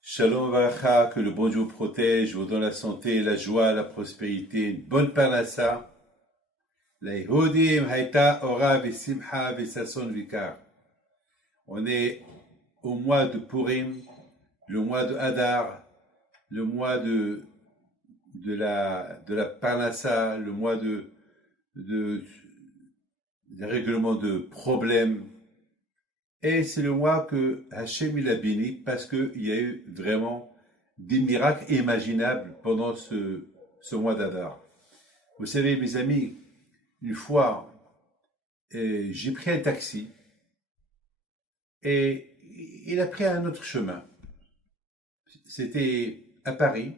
Shalom Varacha, que le bon Dieu vous protège, vous donne la santé, la joie, la prospérité, une bonne parnassa. La Yehudim Haïta Ora Vesimcha Vesason Vikar. On est au mois de Purim, le mois de Hadar, le mois de la parnassa, le mois de règlement de problèmes. Et c'est le mois que Hachem il a béni parce qu'il y a eu vraiment des miracles imaginables pendant ce mois d'Adar. Vous savez, mes amis, une fois, j'ai pris un taxi et il a pris un autre chemin. C'était à Paris.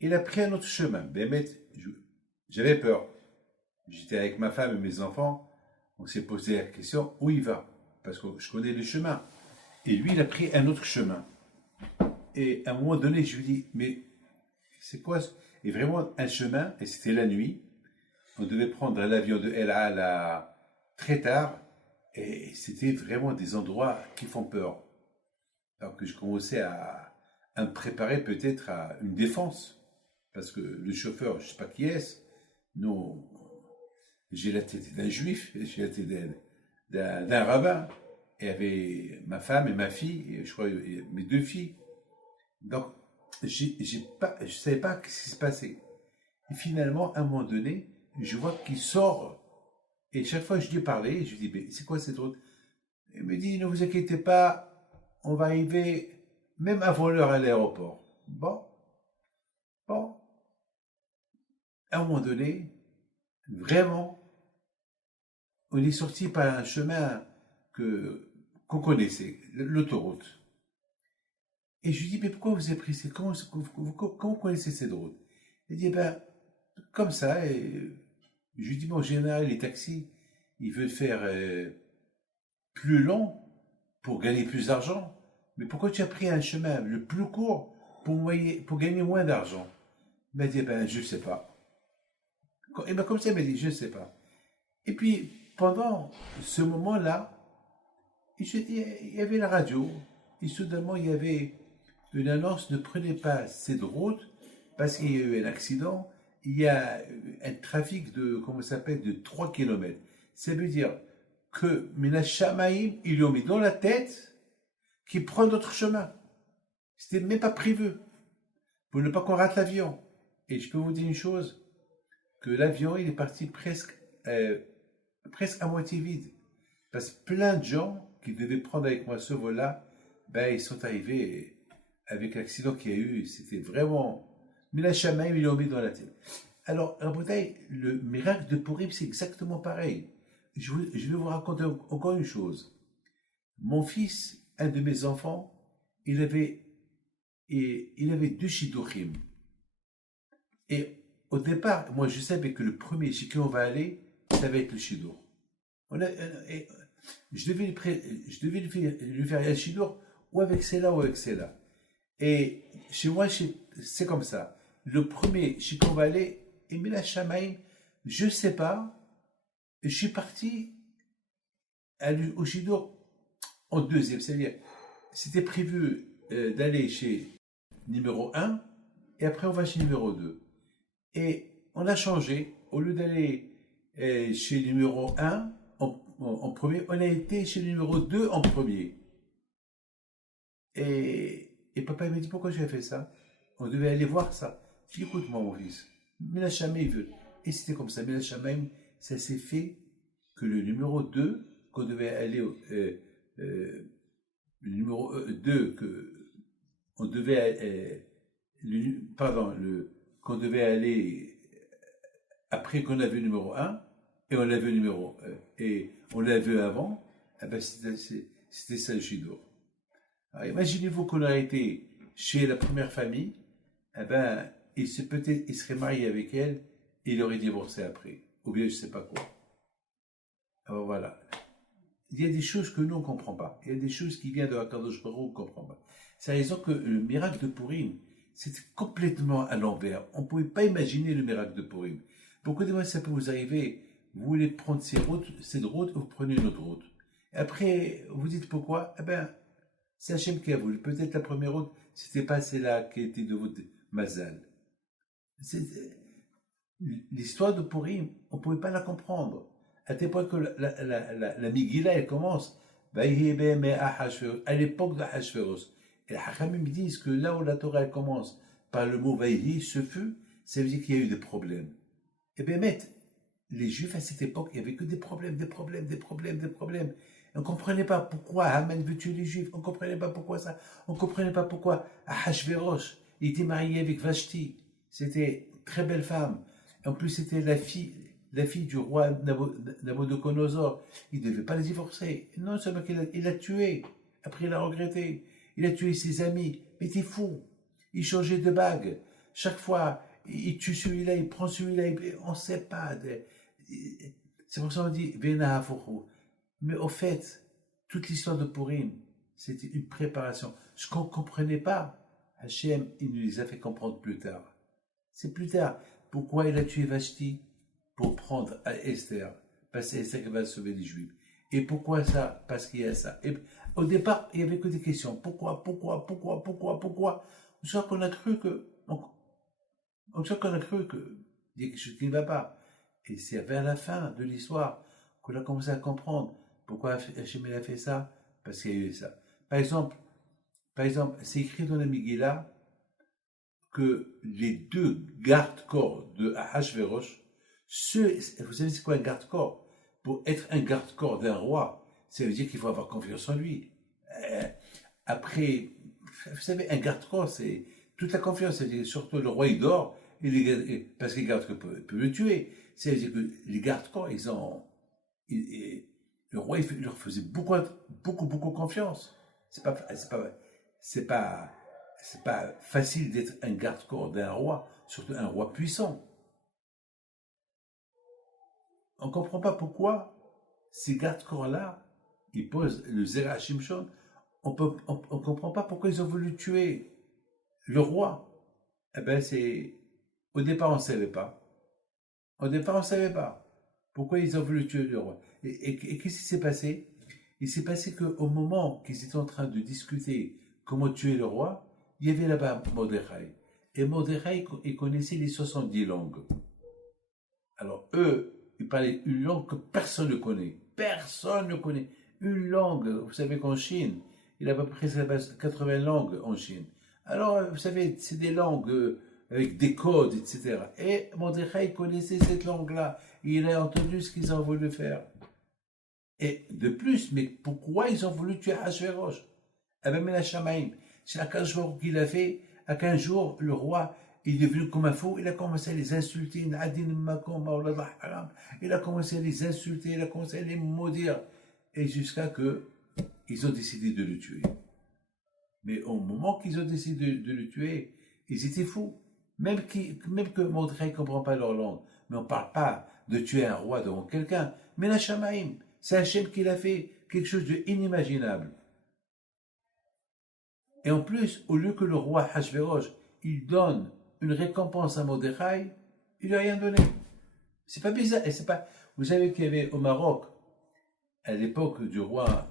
Il a pris un autre chemin. Ben, j'avais peur. J'étais avec ma femme et mes enfants. On s'est posé la question, où il va ? Parce que je connais le chemin. Et lui, il a pris un autre chemin. Et à un moment donné, je lui dis, mais c'est quoi ? Et vraiment, un chemin, et c'était la nuit. On devait prendre l'avion de El Al très tard. Et c'était vraiment des endroits qui font peur. Alors que je commençais à me préparer peut-être à une défense. Parce que le chauffeur, je ne sais pas qui est-ce. Non, j'ai la tête d'un juif, j'ai la tête d'un rabbin, et il y avait ma femme et ma fille, et je crois mes deux filles. Donc, je ne savais pas ce qui se passait. Et finalement, à un moment donné, je vois qu'il sort, et chaque fois que je lui parlais, je lui dis, mais c'est quoi cette route ? Il me dit, ne vous inquiétez pas, on va arriver même avant l'heure à l'aéroport. Bon. À un moment donné, vraiment, on est sorti par un chemin qu'on connaissait, l'autoroute. Et je lui dis, mais pourquoi vous avez pris comment vous connaissez cette route ? Il dit, comme ça. Et je lui dis, bon, en général, les taxis, ils veulent faire plus long pour gagner plus d'argent. Mais pourquoi tu as pris un chemin le plus court pour gagner moins d'argent ? Il m'a dit, je ne sais pas. Et comme ça, il m'a dit, je ne sais pas. Et puis, pendant ce moment-là, il y avait la radio, et soudainement, il y avait une annonce, ne prenez pas cette route, parce qu'il y a eu un accident, il y a un trafic de 3 km. Ça veut dire que Mina Shamaïm, ils lui ont mis dans la tête qu'il prend d'autres chemins. C'était même pas prévu, pour ne pas qu'on rate l'avion. Et je peux vous dire une chose, que l'avion, il est parti presque à moitié vide. Parce que plein de gens qui devaient prendre avec moi ce vol-là, ils sont arrivés avec l'accident qu'il y a eu. C'était vraiment... Mais la chamaïm, ils l'ont mis dans la tête. Alors, en Bretagne, le miracle de Purim, c'est exactement pareil. Je vais vous raconter encore une chose. Mon fils, un de mes enfants, il avait 2 shidduchim. Et au départ, moi, je savais que le premier chez qui on va aller, ça va être le shidduch. Je devais lui faire un shidduch ou avec celle-là ou avec celle-là. Et chez moi, c'est comme ça. Le premier chez qui on va aller, Emila Shamaïm, je ne sais pas, je suis parti au shidduch en deuxième. C'est-à-dire, c'était prévu d'aller chez numéro 1 et après on va chez numéro 2. Et on a changé. Au lieu d'aller chez numéro 1 en premier, on a été chez numéro 2 en premier. Et papa il m'a dit, pourquoi j'ai fait ça ? On devait aller voir ça. Je dis, écoute-moi mon fils, Mila Shamaïm veut. Et c'était comme ça, Mila Shamaïm, ça s'est fait que le numéro 2, qu'on devait aller, le numéro 2, on devait, qu'on devait aller après qu'on a vu le numéro 1, et on l'a vu et on l'a vu avant, c'était ça le shidduch. Alors imaginez-vous qu'on aurait été chez la première famille, il serait marié avec elle, et il aurait divorcé après, ou bien je ne sais pas quoi. Alors voilà. Il y a des choses que nous on ne comprend pas. Il y a des choses qui viennent de Hakadosh Baruch Hu, on ne comprend pas. C'est la raison que le miracle de Purim, c'était complètement à l'envers. On ne pouvait pas imaginer le miracle de Purim. Beaucoup de fois, ça peut vous arriver, vous voulez prendre cette route, vous prenez une autre route. Après, vous dites pourquoi? Eh bien, c'est Hachem qui a voulu. Peut-être la première route, c'était pas celle-là qui était de votre mazal. L'histoire de Purim, on ne pouvait pas la comprendre. À tel point que la Megillah, elle commence à l'époque de Hachvéros. Et les Hachamim disent que là où la Torah elle commence par le mot Vaïhi, ce fut, ça veut dire qu'il y a eu des problèmes. Et bien, les Juifs à cette époque, il n'y avait que des problèmes, des problèmes, des problèmes, des problèmes. On ne comprenait pas pourquoi Haman veut tuer les Juifs, on ne comprenait pas pourquoi ça, on ne comprenait pas pourquoi Ahashverosh, il était marié avec Vashti, c'était une très belle femme. En plus, c'était la fille du roi Nabucodonosor. Il ne devait pas les divorcer. Non seulement qu'il l'a tué, après il a regretté. Il a tué ses amis. Mais t'es fou. Il changeait de bague. Chaque fois, il tue celui-là, il prend celui-là. On ne sait pas. C'est pour ça qu'on dit Vena Hafourou. Mais au fait, toute l'histoire de Purim, c'était une préparation. Ce qu'on ne comprenait pas, Hachem, il nous les a fait comprendre plus tard. C'est plus tard. Pourquoi il a tué Vashti? Pour prendre à Esther. Parce que c'est Esther qui va sauver les Juifs. Et pourquoi ça? Parce qu'il y a ça. Et au départ, il n'y avait que des questions. Pourquoi? On sent qu'on a cru que... On sent qu'on a cru que... Il y a quelque chose qui ne va pas. Et c'est vers la fin de l'histoire qu'on a commencé à comprendre pourquoi Hachem a fait ça. Parce qu'il y a eu ça. Par exemple, c'est écrit dans la Megillah que les deux gardes-corps de Ahashverosh, vous savez c'est quoi un garde-corps? Pour être un garde-corps d'un roi, ça veut dire qu'il faut avoir confiance en lui. Après, vous savez, un garde-corps, c'est toute la confiance. C'est-à-dire, surtout le roi, il dort, parce que les gardes-corps peuvent le tuer. C'est-à-dire que les garde-corps, le roi, il leur faisait beaucoup confiance. C'est pas facile d'être un garde-corps d'un roi, surtout un roi puissant. On ne comprend pas pourquoi ces garde-corps-là, ils posent le Zera Shimshon. On ne comprend pas pourquoi ils ont voulu tuer le roi. Eh bien, au départ, on ne savait pas. Au départ, on ne savait pas pourquoi ils ont voulu tuer le roi. Et qu'est-ce qui s'est passé? Il s'est passé qu'au moment qu'ils étaient en train de discuter comment tuer le roi, il y avait là-bas Mordechai. Et Mordechai, il connaissait les 70 langues. Alors, eux, ils parlaient une langue que personne ne connaît. Personne ne connaît. Une langue, vous savez qu'en Chine, il y a à peu près 80 langues en Chine. Alors, vous savez, c'est des langues avec des codes, etc. Et Mordechai connaissait cette langue-là. Il a entendu ce qu'ils ont voulu faire. Et de plus, mais pourquoi ils ont voulu tuer Hachvérosh? Eh bien, Menachamaïm, c'est à 15 jours qu'il a fait. À 15 jours, le roi est devenu comme un fou. Il a commencé à les insulter. Il a commencé à les insulter. Il a commencé à les maudire. Et jusqu'à que ils ont décidé de le tuer. Mais au moment qu'ils ont décidé de le tuer, ils étaient fous. Même que Mordechai ne comprend pas leur langue. Mais on ne parle pas de tuer un roi devant quelqu'un. Mais la Shamaïm, c'est Hachem qui l'a fait, quelque chose d'inimaginable. Et en plus, au lieu que le roi Hachvérosh, il donne une récompense à Mordechai, il lui a rien donné. C'est pas bizarre. Et c'est pas... Vous savez qu'il y avait au Maroc, à l'époque du roi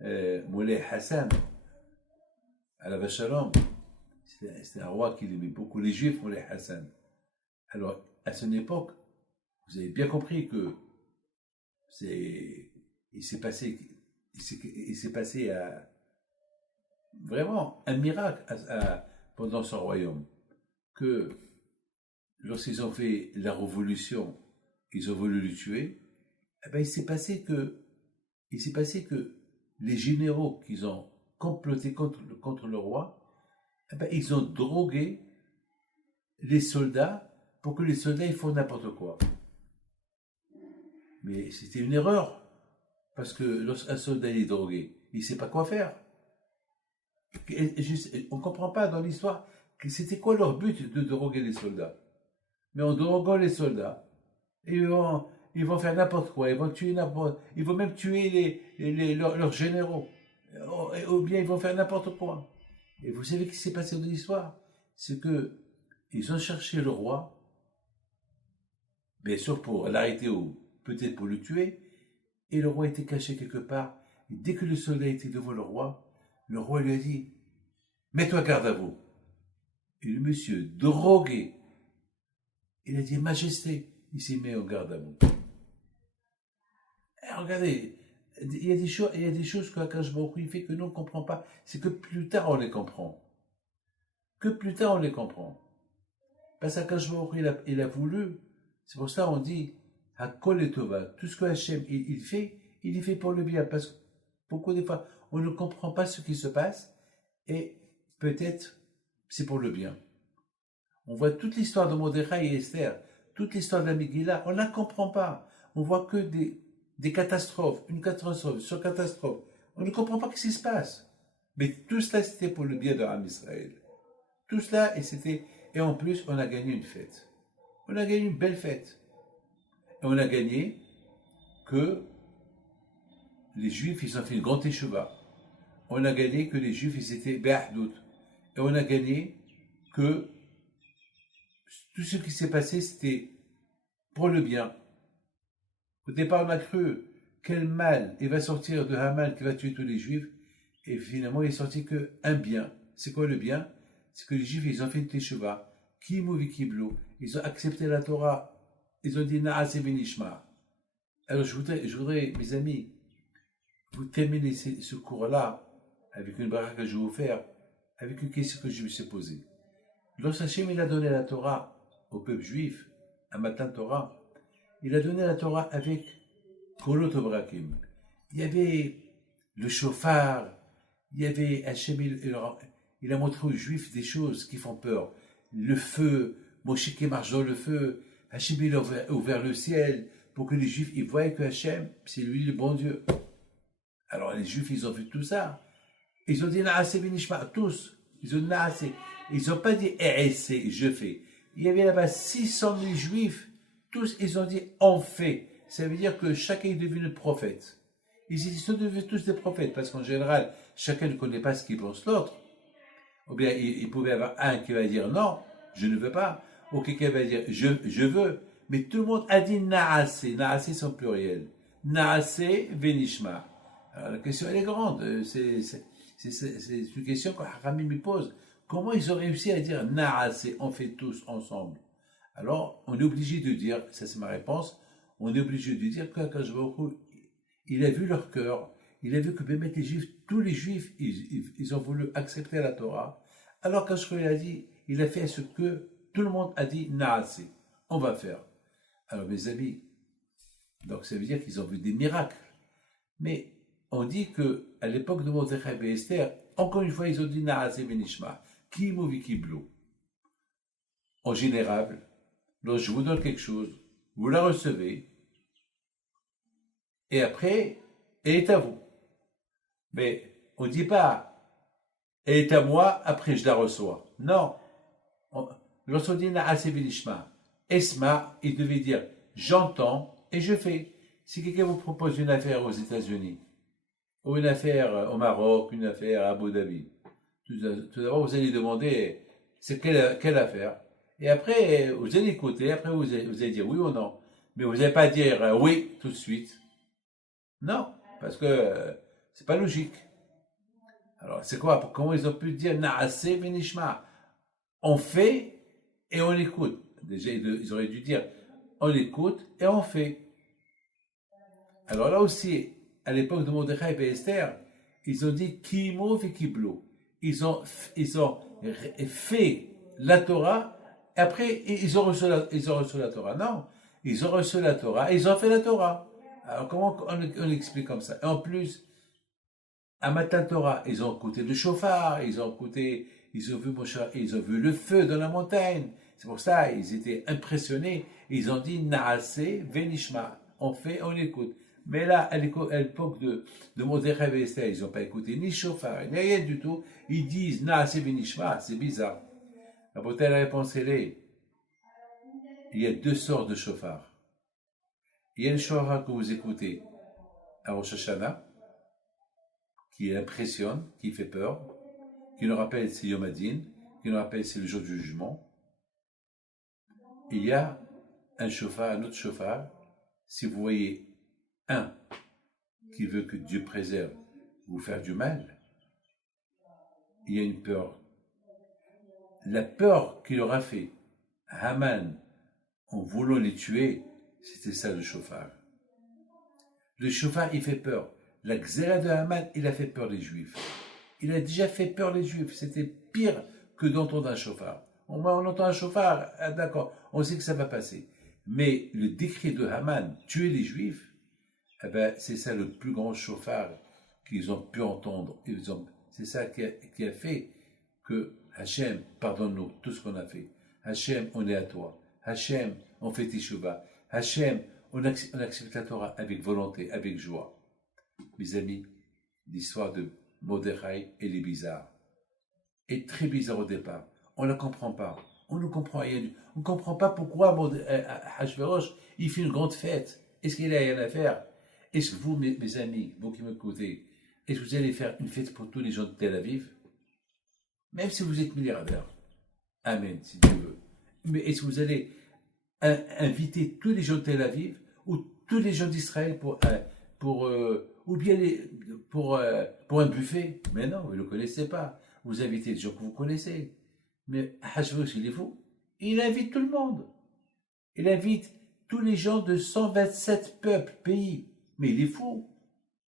Moulay Hassan, à la Vachalom, c'était un roi qui aimait beaucoup les Juifs, Moulay Hassan. Alors, à son époque, vous avez bien compris que il s'est passé vraiment un miracle pendant son royaume. Que lorsqu'ils ont fait la révolution, ils ont voulu le tuer, eh ben, il s'est passé que les généraux qu'ils ont comploté contre le roi, eh ben, ils ont drogué les soldats pour que les soldats ils font n'importe quoi. Mais c'était une erreur. Parce que lorsqu'un soldat est drogué, il ne sait pas quoi faire. On ne comprend pas dans l'histoire que c'était quoi leur but de droguer les soldats. Mais en droguant les soldats, ils vont faire n'importe quoi, ils vont même tuer leurs généraux. Ou bien ils vont faire n'importe quoi. Et vous savez ce qui s'est passé dans l'histoire? C'est que ils ont cherché le roi, bien sûr pour l'arrêter ou peut-être pour le tuer, Et le roi était caché quelque part. Et dès que le soleil était devant le roi lui a dit, mets-toi garde à vous. Et le monsieur, drogué, il a dit, Majesté, il s'est mis en garde à vous. Et regardez, il y a des choses qu'Akash Baruch Hu fait que nous ne comprenons pas. C'est que plus tard on les comprend. Que plus tard on les comprend. Parce qu'Akash Baruch Hu, il a voulu. C'est pour ça qu'on dit, Hakol et Tova, tout ce que Hachem il y fait pour le bien. Parce que beaucoup de fois, on ne comprend pas ce qui se passe. Et peut-être, c'est pour le bien. On voit toute l'histoire de Mordechai et Esther, toute l'histoire de la Megillah, on ne la comprend pas. On voit que des catastrophes, une catastrophe sur catastrophe. On ne comprend pas ce qui se passe. Mais tout cela, c'était pour le bien de Am Israël. Tout cela, et en plus, on a gagné une fête. On a gagné une belle fête. Et on a gagné que les Juifs, ils ont fait une grande écheva. On a gagné que les Juifs, ils étaient Be'ahdout. Et on a gagné que tout ce qui s'est passé, c'était pour le bien. Au départ, on a cru quel mal il va sortir de Haman qui va tuer tous les Juifs. Et finalement, il est sorti qu'un bien. C'est quoi le bien? C'est que les Juifs, ils ont fait une teshuva. Ki mouvi kiblo. Ils ont accepté la Torah. Ils ont dit Naase benishma. Alors, je voudrais, mes amis, vous terminer ce cours-là avec une bracha que je vais vous faire, avec une question que je me suis posée. Lorsque Hachem il a donné la Torah au peuple juif, un matin Torah, il a donné la Torah avec Kolot Obrakim. Il y avait le chauffard, il y avait Hachem, il a montré aux juifs des choses qui font peur. Le feu, Moshe qui marche dans le feu, Hachem il a ouvert le ciel pour que les juifs ils voient que Hachem, c'est lui le bon Dieu. Alors les juifs ils ont vu tout ça. Ils ont dit Naase benishma, tous. Ils ont dit Naase. Ils n'ont pas dit je fais. Il y avait là-bas 600 000 juifs. Tous, ils ont dit on fait. Ça veut dire que chacun est devenu prophète. Ils sont devenus tous des prophètes parce qu'en général, chacun ne connaît pas ce qu'il pense l'autre. Ou bien il pouvait y avoir un qui va dire non, je ne veux pas. Ou quelqu'un va dire je veux. Mais tout le monde a dit Naase. Naase c'est au pluriel. Naase venishma. Alors la question elle est grande. C'est une question que Rami me pose. Comment ils ont réussi à dire Naase, on fait tous ensemble? Alors, on est obligé de dire, ça c'est ma réponse, on est obligé de dire qu'Akash Baruch Hu, il a vu leur cœur, il a vu que même les Juifs, tous les Juifs, ils ont voulu accepter la Torah. Alors qu'Akash Baruch Hu a dit, il a fait ce que tout le monde a dit Naase, on va faire. Alors mes amis, donc ça veut dire qu'ils ont vu des miracles. Mais on dit que à l'époque de Mordechai et Esther, encore une fois, ils ont dit Naase benishma, ki mouvi kiblo. En général, lorsque je vous donne quelque chose, vous la recevez, et après, elle est à vous. Mais on ne dit pas, elle est à moi, après je la reçois. Non. Lorsqu'on dit Naase benishma, Esma, il devait dire, j'entends et je fais. Si quelqu'un vous propose une affaire aux États-Unis, ou une affaire au Maroc, une affaire à Abu Dhabi. Tout d'abord, vous allez demander c'est quelle affaire. Et après, vous allez écouter, après vous allez dire oui ou non. Mais vous n'allez pas dire oui tout de suite. Non, parce que c'est pas logique. Alors, c'est quoi? Comment ils ont pu dire Naase benishma? On fait et on écoute. Déjà, ils auraient dû dire on écoute et on fait. Alors là aussi, à l'époque de Mordechai et Esther, ils ont dit Kimo et Kiblo. Ils ont fait la Torah, et après ils ont reçu la Torah. Non, ils ont reçu la Torah, et ils ont fait la Torah. Alors comment on explique comme ça? Et en plus, à Matan Torah, ils ont écouté le chauffard, ils ont vu le feu dans la montagne. C'est pour ça, ils étaient impressionnés. Ils ont dit Naase venishma. On fait, on écoute. Mais là, à l'époque de Mordechai et Esther, ils n'ont pas écouté ni chauffard, ni rien du tout. Ils disent Naase benishma, c'est bizarre. La réponse elle est, il y a deux sortes de chauffard. Il y a le chauffard que vous écoutez à Rosh Hashanah, qui impressionne, qui fait peur, qui nous rappelle c'est Yom Hadin, qui nous rappelle c'est le jour du jugement. Il y a un chauffard, un autre chauffard, si vous voyez un qui veut que Dieu préserve, vous faire du mal, il y a une peur. La peur qu'il aura fait Haman en voulant les tuer, c'était ça le chauffard. Le chauffard, il fait peur. La xéra de Haman, il a fait peur les Juifs. Il a déjà fait peur les Juifs. C'était pire que d'entendre un chauffard. On entend un chauffard, ah, d'accord, on sait que ça va passer. Mais le décret de Haman, tuer les Juifs, eh ben, c'est ça le plus grand chauffard qu'ils ont pu entendre. C'est ça qui a fait que Hachem, pardonne-nous tout ce qu'on a fait. Hachem, on est à toi. Hachem, on fait Teshuvah. Hachem, on accepte la Torah avec volonté, avec joie. Mes amis, l'histoire de Mordechai, elle est bizarre. Elle est très bizarre au départ. On ne la comprend pas. On ne comprend rien. On ne comprend pas pourquoi Hachverosh, il fait une grande fête. Est-ce qu'il a rien à faire? Est-ce que vous, mes amis, vous qui m'écoutez, est-ce que vous allez faire une fête pour tous les gens de Tel Aviv? Même si vous êtes milliardaire. Amen, si Dieu veut. Mais est-ce que vous allez inviter tous les gens de Tel Aviv ou tous les gens d'Israël ou bien pour un buffet? Mais non, vous ne le connaissez pas. Vous invitez des gens que vous connaissez. Mais Hachverosh, il est fou. Il invite tout le monde. Il invite tous les gens de 127 peuples, pays. Mais il est fou.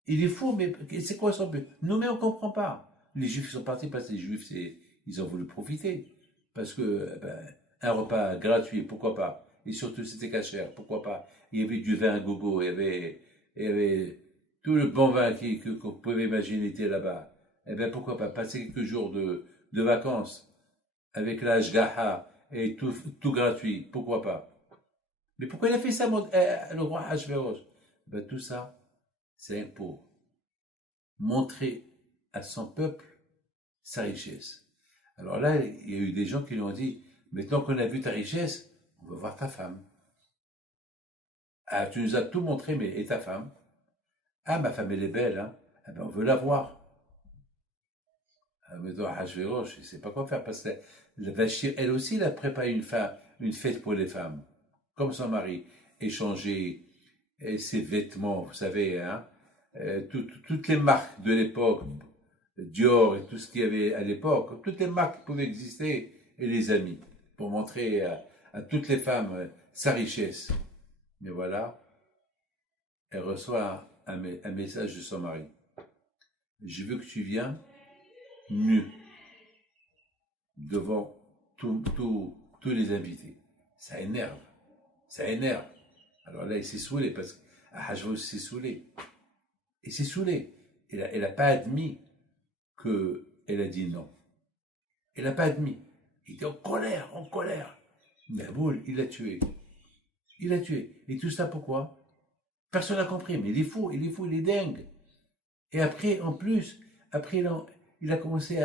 Il est fou, mais c'est quoi son but? Nous, mais on ne comprend pas. Les Juifs sont partis parce que les Juifs, ils ont voulu profiter. Parce que, un repas gratuit, pourquoi pas? Et surtout, c'était cachère, pourquoi pas? Il y avait du vin à gogo, il y avait tout le bon vin que vous pouvez imaginer était là-bas. Eh bien, pourquoi pas? Passer quelques jours de vacances avec la Hashgaha et tout gratuit, pourquoi pas? Mais pourquoi il a fait ça, le roi Hachverosh? Ben, tout ça, c'est pour montrer à son peuple sa richesse. Alors là, il y a eu des gens qui lui ont dit, maintenant qu'on a vu ta richesse, on veut voir ta femme. Ah, tu nous as tout montré, mais et ta femme? Ah, ma femme, elle est belle, hein? Ah ben, on veut la voir. Ah, mais dans Hachverosh, il ne sait pas quoi faire, parce que la Vashti, elle aussi, elle a préparé une fête pour les femmes, comme son mari, échanger ses vêtements, vous savez, hein? Toutes les marques de l'époque, Dior et tout ce qu'il y avait à l'époque, toutes les marques pouvaient exister, et les amis, pour montrer à toutes les femmes sa richesse. Mais voilà, elle reçoit un message de son mari. Je veux que tu viennes nu devant tous les invités. Ça énerve. Ça énerve. Alors là, il s'est saoulé parce que Hachverosh s'est saoulé. Il s'est saoulé. Elle n'a pas admis qu'elle a dit non. Elle n'a pas admis. Il était en colère, en colère. Mais Aboul, il l'a tué. Il l'a tué. Et tout ça pourquoi? Personne n'a compris, mais il est fou, il est dingue. Et après, en plus, après, il a commencé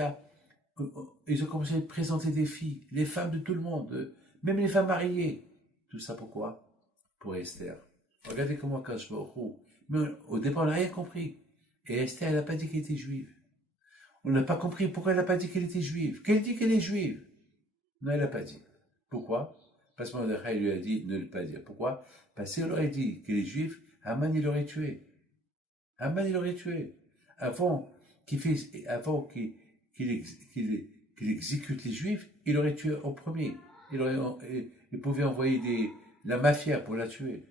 ils ont commencé à présenter des filles, les femmes de tout le monde, même les femmes mariées. Tout ça pourquoi? Pour Esther. Regardez comment Akadosh Baruch Hu. Mais au départ, on n'a rien compris. Et Esther, elle n'a pas dit qu'elle était juive. On n'a pas compris pourquoi elle n'a pas dit qu'elle était juive. Qu'elle dit qu'elle est juive. Non, elle n'a pas dit. Pourquoi? Parce que Mordechai lui a dit de ne pas dire. Pourquoi? Parce qu'elle aurait dit qu'elle est juive, Haman, il l'aurait tué. Haman, il l'aurait tué. Avant qu'il exécute les juifs, il aurait tué au premier. Il pouvait envoyer la mafia pour la tuer.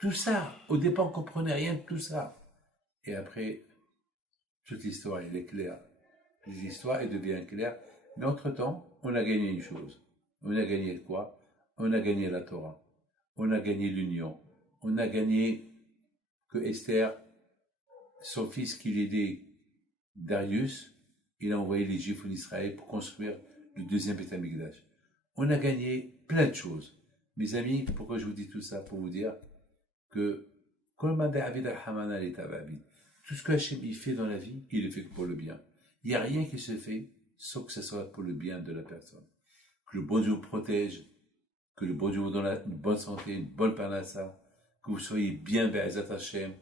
Tout ça, au départ, on ne comprenait rien de tout ça. Et après, toute l'histoire, elle est claire. L'histoire, elle devient claire. Mais entre-temps, on a gagné une chose. On a gagné quoi? On a gagné la Torah. On a gagné l'union. On a gagné que Esther, son fils qui l'aidait, Darius, il a envoyé les Juifs en Israël pour construire le deuxième Beth Amikdash. On a gagné plein de choses. Mes amis, pourquoi je vous dis tout ça? Pour vous dire que tout ce que Hachem il fait dans la vie, il le fait pour le bien. Il n'y a rien qui se fait sauf que ce soit pour le bien de la personne. Que le bon Dieu vous protège, que le bon Dieu vous donne une bonne santé, une bonne parnassa, que vous soyez bien Be'ezat Hachem,